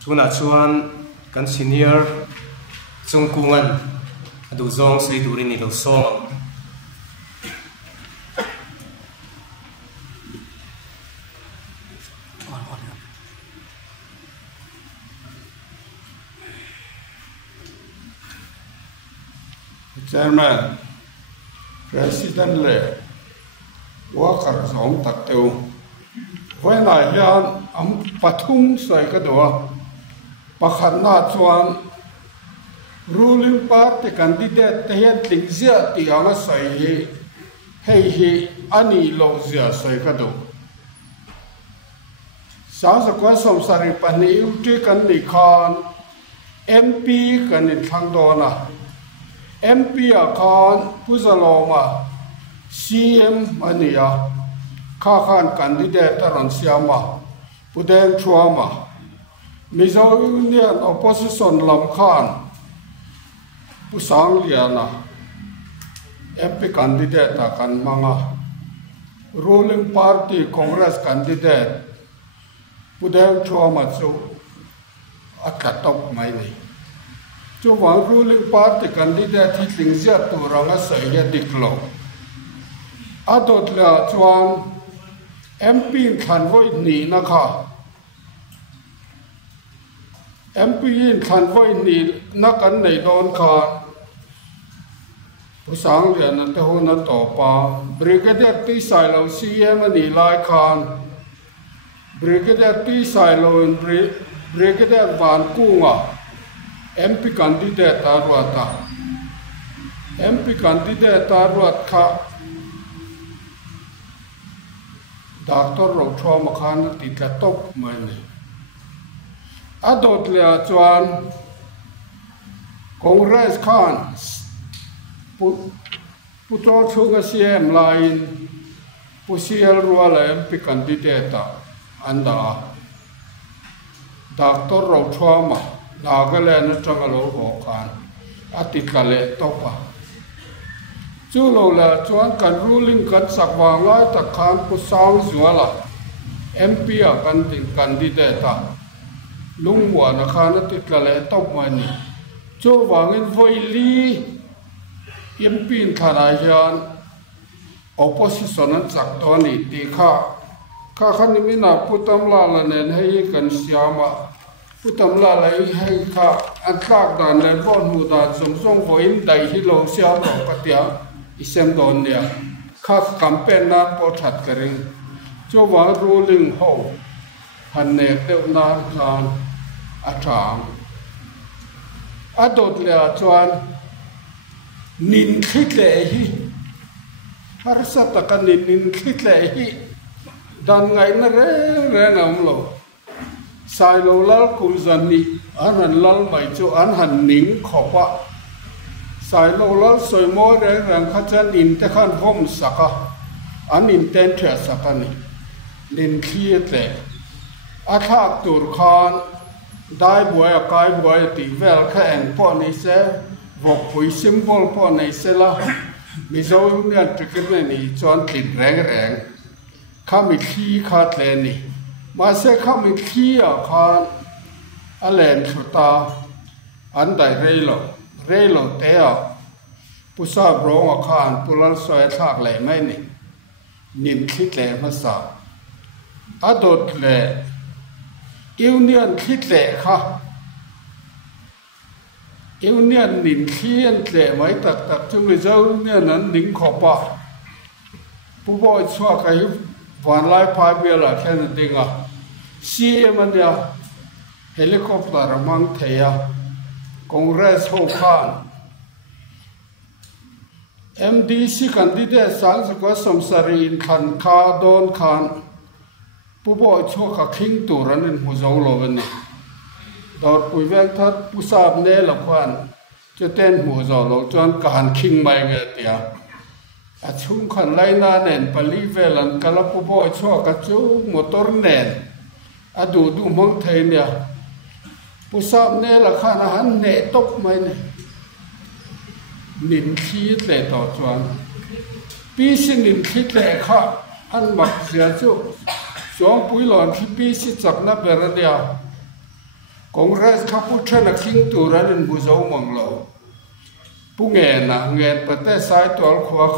tuna chuan kan senior chungkungan adu zong sei turin ni lo song Chairman, President Le, Worker Song Tattoo. When I hear Patung Saikadua, Pakana Chuan, ruling party candidate, they had things yet the other say, hey, Annie Lozia Saikadu. Sounds a question, sorry, Pani, Utikan Nikan, MP can in Tangdona. MP akan Puzaloma CM mania kakan candidate ran siama Pudeng Chuama Mizo Union Opposition Lamkan Pusang Liana MP candidate akan mga ruling party Congress candidate Pudeng Chuama so akatok mai ni Chu wang ruling party candidate hi tlingzia turanga saiya diklo. Adot la chuan MP thanvoi ni na kha. MP thanvoi ni na kan nei don kha. Pusang lian na te ho na to pa. Brigadier T Silo CM ni lai khan. Brigadier T Silo in Brigadier Van Kunga. MP candidate Tarwata. MP candidate Tarwat Ka Dr. Rokcho Makana Tita Top Money. Adot Lea Chuan Congress Khan Puto Chuga CM line Pusiel Ruala MP candidate Anda Dr. Rokcho Nagaland Trangalo Hokan Atikale Topa Chulola Chuan can ruling kan Sakwanga Takan Pusang Zuala MP candidate Lungwa Nakana Tikale Top Money Chu Wangin Voili MP Kanayan Opposition and Saktoni Tika Kakanimina Putam Lalanen Hayakan Siama Putamla lai hay ka atlak dan le bon hu dan somsong voin dai hi lo sia lo patia isem don nia kha campaign na po that kering cho wa ruling ho han ne te na kan atang adot le chuan nin khit le hi har sa takan nin khit le hi dan ngai na re ngam lo Sai lo lal kumzani an han lal mai chu an han ning khopa sai lo lal soi mo re rang khachan in te khan vom saka an in ten thya sakani nin khiete athak tur khan dai boy kai boy ti vel kha en po ni se vok pui symbol po nei se la mi zo ne ticket ni chon tin reng kha mi khi kha tle niมาเสกมีขี้อ่ะครับอะไรสุดตาอันใดเร่โลเตะผู้ทราบร้องอ่ะครับผู้รักษาทากไหลไม่นี่นินคิดแหล่ภาษาอดดแหล่อิวเนียนคิดแหล่ค่ะอิวเนียนนินขี้อันแหล่ไม่ตักจึงเลยเจ้าเนี่ยนั้นนิ่งขอบปะผู้บ่อยชัวใครวันไล่พายเบียร์แค่นั้นเองอ่ะซีมันเนี่ยเฮลิคอปเตอร์มังเทียคอนเกรสโฮคาน MDC กันดีเดสังสกุลสมศรีนขันคาโดนขันผู้บ่อยชัวกับคิงตัวนั้นหัวเจ้าโลวันนี้ดอดปุยแวงทัดผู้ทราบเนลควันจะเต้นหัวเจ้าโลจนการคิงไม่เงี้ยเดียอาชุ่มขันไล่นาเนนปลีเวลันกะลปุบอยชัวกะจูมอเตอร์เนนอดูมังเทเนียผู้ทราบเนละขันหันเนตกไม่เนนินขี้เตะต่อจวนปีสินินขี้เตะข้าอันหมักเสียจูสองปุยหลอนที่ปีสิจับนับเบรเดีย Congress khắp phút chân là kinh tù ra nên bù dấu mong lâu bù nghe na nghe bật tay sai tual khoa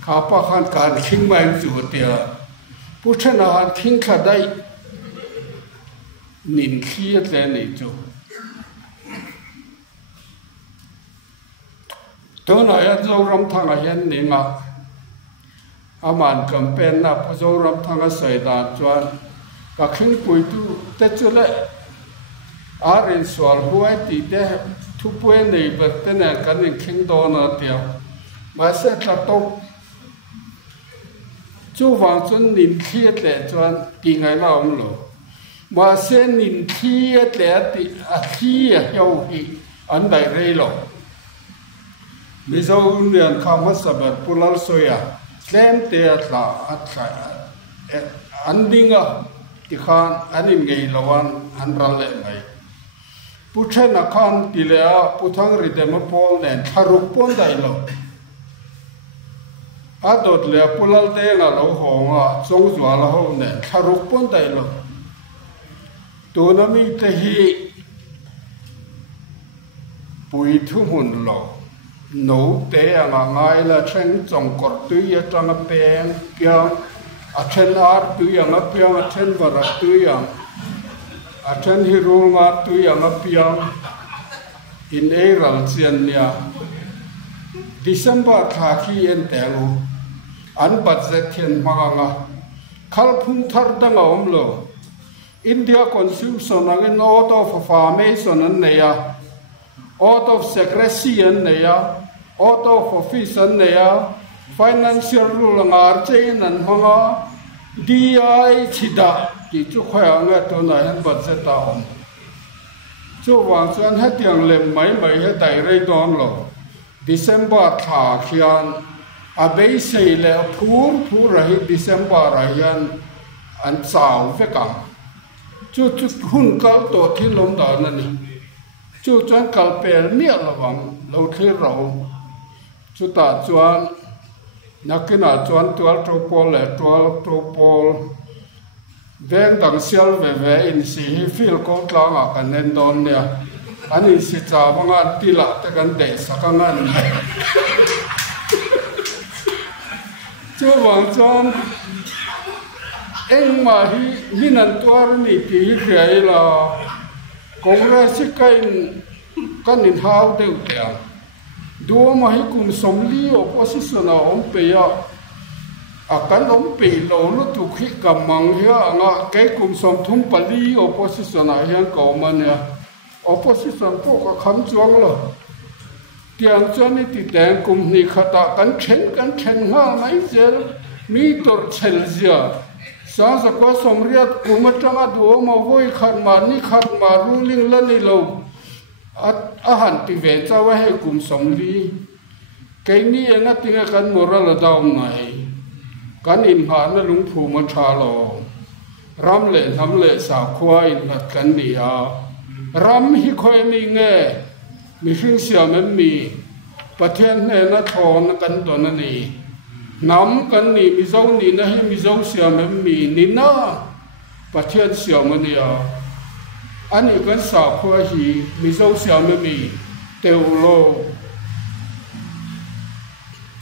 khá pa khan càn kinh mang chủ tiệt phút chân là han kinh khá đây nín khí lên này chú tôi nói là dấu râm thang ở hiện nín à aman campaign na bù dấu râm thang ở sài đàn chuan và kinh bùi tu tết chú lệ Arin soal huai ti de thu pue nei ber te na kan in khing do na tia ma se tla to chu wang chun nin khiet le chuan ti ngai la om lo ma se nin khiet le ti a khi a hiau hi an dai rei lo mi zo union kha ma sabar pulal soya tlem te atla an dinga ti khan anin ngei lawan an ral le mai Puchen akan pilea putang ridema pol nen tharuk pon dai lo adot le pulal de nga lo honga chong zwa la ho nen tharuk pon dai lo tunami te hi pui thu hun lo no te anga ngai la chen chong kor tu ya tang pen kya a chen ar tu ya nga pya a chen vara tu ya Aten hirul nga tu yang apiang in April chiania December thaki en telu an budget thian manga khal phung thar danga omlo India consumption angin out of formation an neya out of secrecy an neya out of office an neya financial rule ngar chain an hanga DI chida chỉ chú khoe nghe tôi nói hắn bật sẽ tạo chú hoàng xuân hết tiếng lem mấy hết đại rây đón lo December thả khian à bây giờ là phú rồi December rồi anh sao với cả chú hun cao tổ thiên lông đó nè chú chọn cao bèl miệng là bằng lâu thế rồi chú ta chọn nhắc cái nào chọn tual tropol là tual tropol Veng dang sial ve in si feel ko tlang a kan nen don nia ani si cha banga tila te kan de sakangan chu wang chon eng ma hi minan tuar ni pi khai la congress kan in hau deu tia do ma hi kum somli opposition a om pe ya akan om pe lo lu tu khi kamang hia anga ke kum som thum pali opposition a hian ko mania opposition po ka kham chuang lo tiang chani ti tang kum ni khata kan chen nga mai zel mi tor chel zia sa sa ko som riat kum atanga do ma voi khat ma ni khat ma ruling la ni lo a han ti ve chawa he kum som li ke ni anga tinga kan moral daum nai kan in ha na lung phu ma tha lo ram le nam le sa khwa in nat kan ni a ram hi khoi mi nge mi hring sia men mi pathen ne na thon kan don ani nam kan ni mi zo ni na hi mi zo sia men mi ni na pathen sia ma ni a ani kan sa khwa hi mi zo sia men mi teu lo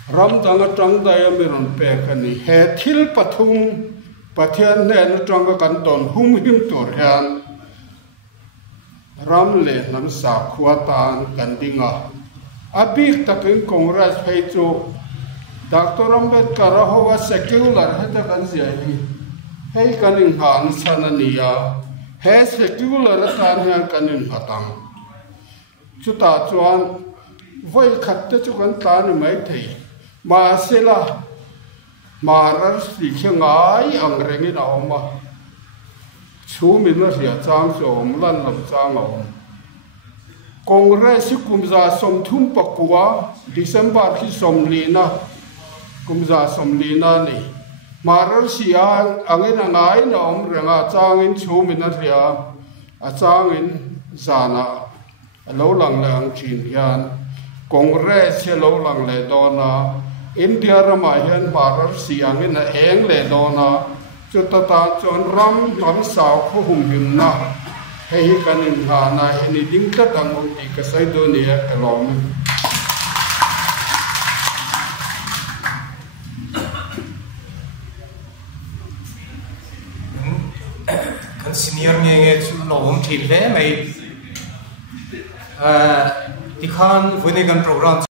ram dang atang dai amiron pe kani he thil pathum pathian ne na tang kan ton hum him tur han ram le nam sa khwa tan kan dinga abik takin congress phei chu dr ambedkar hawa secular heta kan zia hi hei kanin han sanania he secular tan han kanin hatang chuta chuan voi khat te chu kan ta ni mai thei ma sela marar si khengai ang rengi na oma chu min na ria chang som lan lam chang om congress kumza som thum pakwa december ki som lina kumza som lina ni marar si angin angai na om renga chang in chu min na ria a chang in zana lo lang lang chin hian congress lo lang le dona India rama hian marar siang in a eng le dona chu ta chon ram sam sao khu hum him na hei kan in ha na ni ding ta tang o ti ka sai do ni a kalom kan senior nge chu lom thil le mai ti khan vune kan program